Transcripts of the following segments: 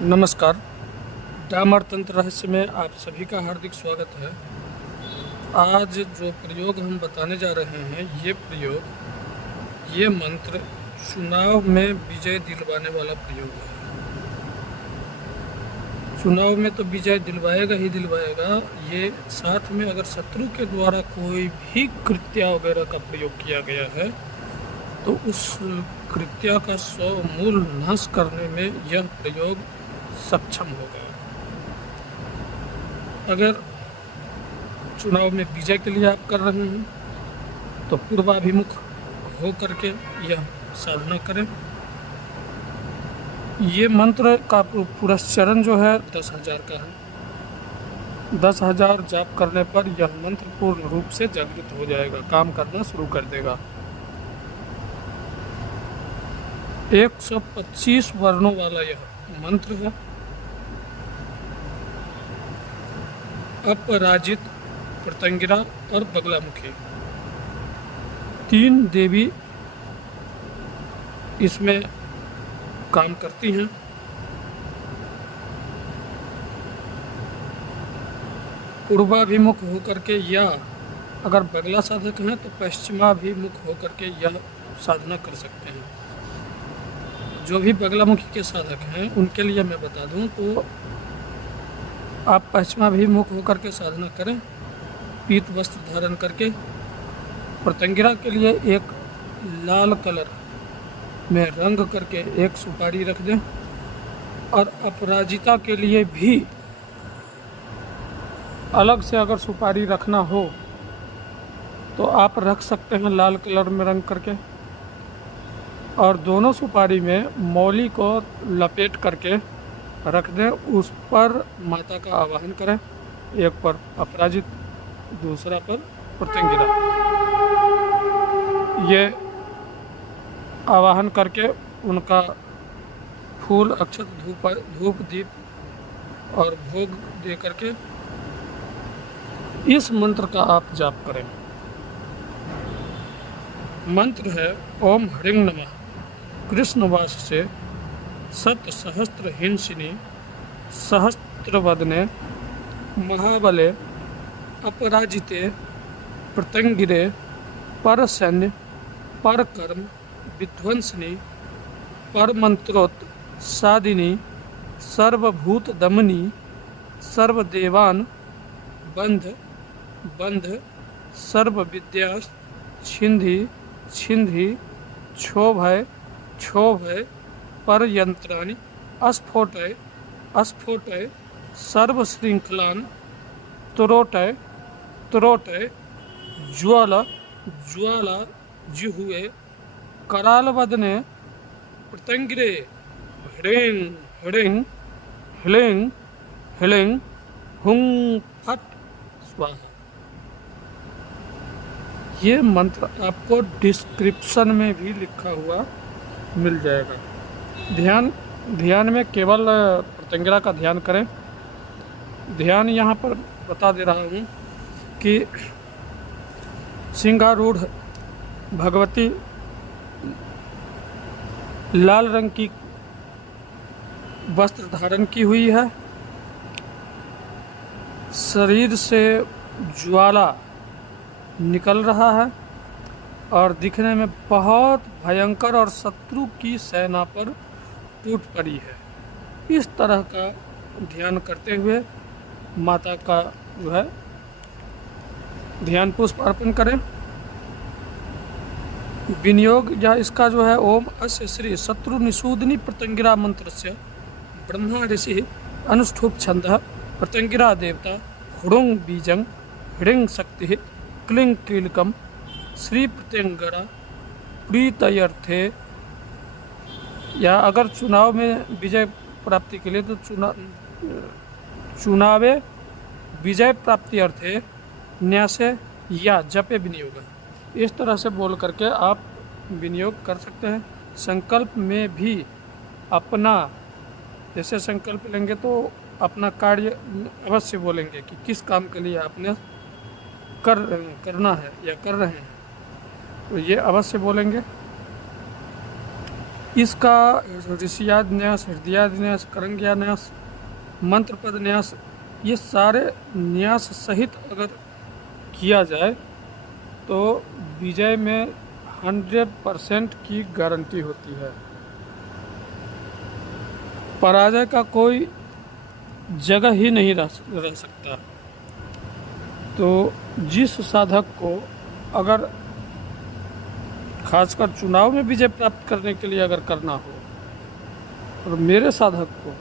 नमस्कार। डामर तंत्र रहस्य में आप सभी का हार्दिक स्वागत है। आज जो प्रयोग हम बताने जा रहे हैं, ये मंत्र चुनाव में विजय दिलवाने वाला प्रयोग है। चुनाव में तो विजय दिलवाएगा ही दिलवाएगा, ये साथ में अगर शत्रु के द्वारा कोई भी कृत्य वगैरह का प्रयोग किया गया है तो उस कृत्य का समूल नाश करने में यह प्रयोग सक्षम हो गया। अगर चुनाव में विजय के लिए आप कर रहे हैं तो पूर्वाभिमुख हो करके यह साधना करें। ये मंत्र का पुरस्चरण जो है 10,000 का है। 10,000 जाप करने पर यह मंत्र पूर्ण रूप से जागृत हो जाएगा, काम करना शुरू कर देगा। 125 वर्णों वाला यह मंत्र है। अपराजित, प्रत्यंगिरा और बगलामुखी 3 देवी इसमें काम करती हैं। पूर्वाभिमुख होकर के या अगर बगला साधक हैं तो पश्चिमाभिमुख होकर के यह साधना कर सकते हैं। जो भी बगलामुखी के साधक हैं उनके लिए मैं बता दूं तो आप पश्चिमाभिमुख होकर के साधना करें, पीत वस्त्र धारण करके। प्रत्यंगिरा के लिए एक लाल कलर में रंग करके एक सुपारी रख दें, और अपराजिता के लिए भी अलग से अगर सुपारी रखना हो तो आप रख सकते हैं लाल कलर में रंग करके, और दोनों सुपारी में मौली को लपेट करके रख दें। उस पर माता का आवाहन करें, एक पर अपराजित, दूसरा पर प्रत्यंगिरा। ये आवाहन करके उनका फूल, अक्षत, धूप, दीप और भोग दे करके इस मंत्र का आप जाप करें। मंत्र है ओम ह्रीं नमः कृष्णवास से सत सहस्त्र हिंसिनी सहस्त्रवदने महाबले अपराजिते प्रत्यंगिरे परसैन्य परकर्म विध्वंसिनी परमंत्रोत सादिनी सर्वभूत दमनी सर्वदेवान बंध बंध सर्वविद्या छिंधि छिंधि क्षोभय क्षोभय परयंत्राणि अस्फोटय अस्फोटय सर्वशृंखलान त्रोटय त्रोटय ज्वाला ज्वाला जिहुए करालवदने प्रत्यंगिरे ह्रीं ह्रीं ह्लीं ह्लीं हुं फट स्वाहा। ये मंत्र आपको डिस्क्रिप्शन में भी लिखा हुआ मिल जाएगा। ध्यान में केवल प्रत्यंगिरा का ध्यान करें। ध्यान यहाँ पर बता दे रहा हूँ कि सिंगारूढ़ भगवती लाल रंग की वस्त्र धारण की हुई है। शरीर से ज्वाला निकल रहा है और दिखने में बहुत भयंकर और शत्रु की सेना पर टूट पड़ी है। इस तरह का ध्यान करते हुए माता का जो है ध्यान पुष्प अर्पण करें। विनियोग या इसका जो है ओम अस्य श्री शत्रु निषूदनी प्रत्यंगिरा मंत्र से ब्रह्मा ऋषि अनुष्ठुप छंद प्रत्यंगिरा देवता हुड़ुंग बीजंग ह्रीं शक्ति क्लीं कीलकम श्री प्रत्यंगिरा प्रीतयर्थे। या अगर चुनाव में विजय प्राप्ति के लिए तो चुनावे विजय प्राप्ति अर्थे न्यासे या जपे विनियोग, इस तरह से बोल करके आप विनियोग कर सकते हैं। संकल्प में भी अपना, जैसे संकल्प लेंगे तो अपना कार्य अवश्य बोलेंगे कि किस काम के लिए आपने करना है या कर रहे हैं, तो ये अवश्य बोलेंगे। इसका ऋषियाद न्यास, हृदयाद न्यास, करंग्या न्यास, मंत्रपद न्यास, ये सारे न्यास सहित अगर किया जाए तो विजय में 100% की गारंटी होती है। पराजय का कोई जगह ही नहीं रह सकता। तो जिस साधक को अगर खासकर चुनाव में विजय प्राप्त करने के लिए अगर करना हो और मेरे साधक को,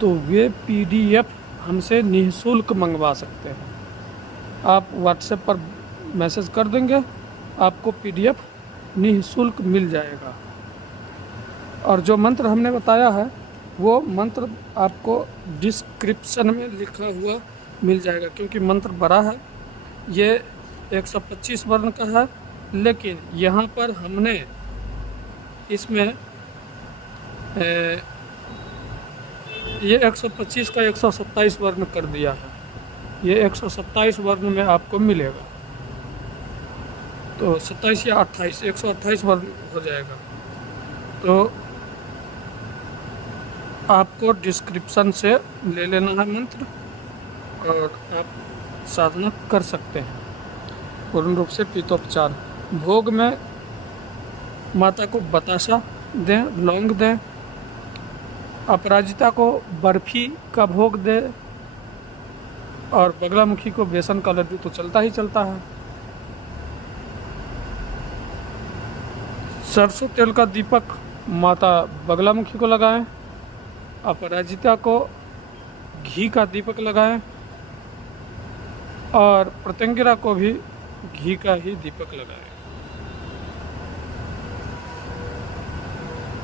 तो वे PDF हमसे निःशुल्क मंगवा सकते हैं। आप व्हाट्सएप पर मैसेज कर देंगे, आपको PDF निःशुल्क मिल जाएगा। और जो मंत्र हमने बताया है वो मंत्र आपको डिस्क्रिप्शन में लिखा हुआ मिल जाएगा, क्योंकि मंत्र बड़ा है, ये 125 वर्ण का है, लेकिन यहाँ पर हमने इसमें ये 125 का 127 वर्ण कर दिया है। ये 127 वर्ण में आपको मिलेगा, तो 27 या 28, 128 वर्ण हो जाएगा। तो आपको डिस्क्रिप्शन से ले लेना है मंत्र और आप साधना कर सकते हैं। पूर्ण रूप से पीतोपचार। भोग में माता को बतासा दें, लौंग दें, अपराजिता को बर्फी का भोग दें, और बगलामुखी को बेसन का लड्डू तो चलता ही चलता है। सरसों तेल का दीपक माता बगलामुखी को लगाएं, अपराजिता को घी का दीपक लगाएं, और प्रत्यंगिरा को भी घी का ही दीपक लगाएं।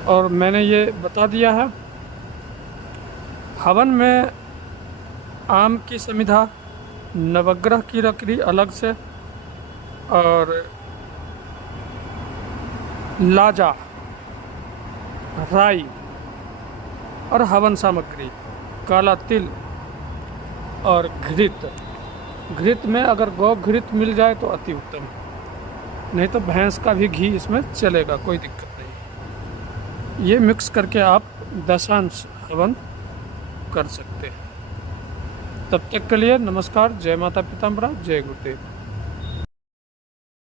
और मैंने ये बता दिया है, हवन में आम की समिधा, नवग्रह की लकड़ी अलग से, और लाजा, राई और हवन सामग्री, काला तिल और घृत। घृत में अगर गौ घृत मिल जाए तो अति उत्तम, नहीं तो भैंस का भी घी इसमें चलेगा, कोई दिक्कत नहीं। ये मिक्स करके आप दशांश हवन कर सकते हैं। तब तक के लिए नमस्कार। जय माता पीताम्बरा, जय गुरुदेव।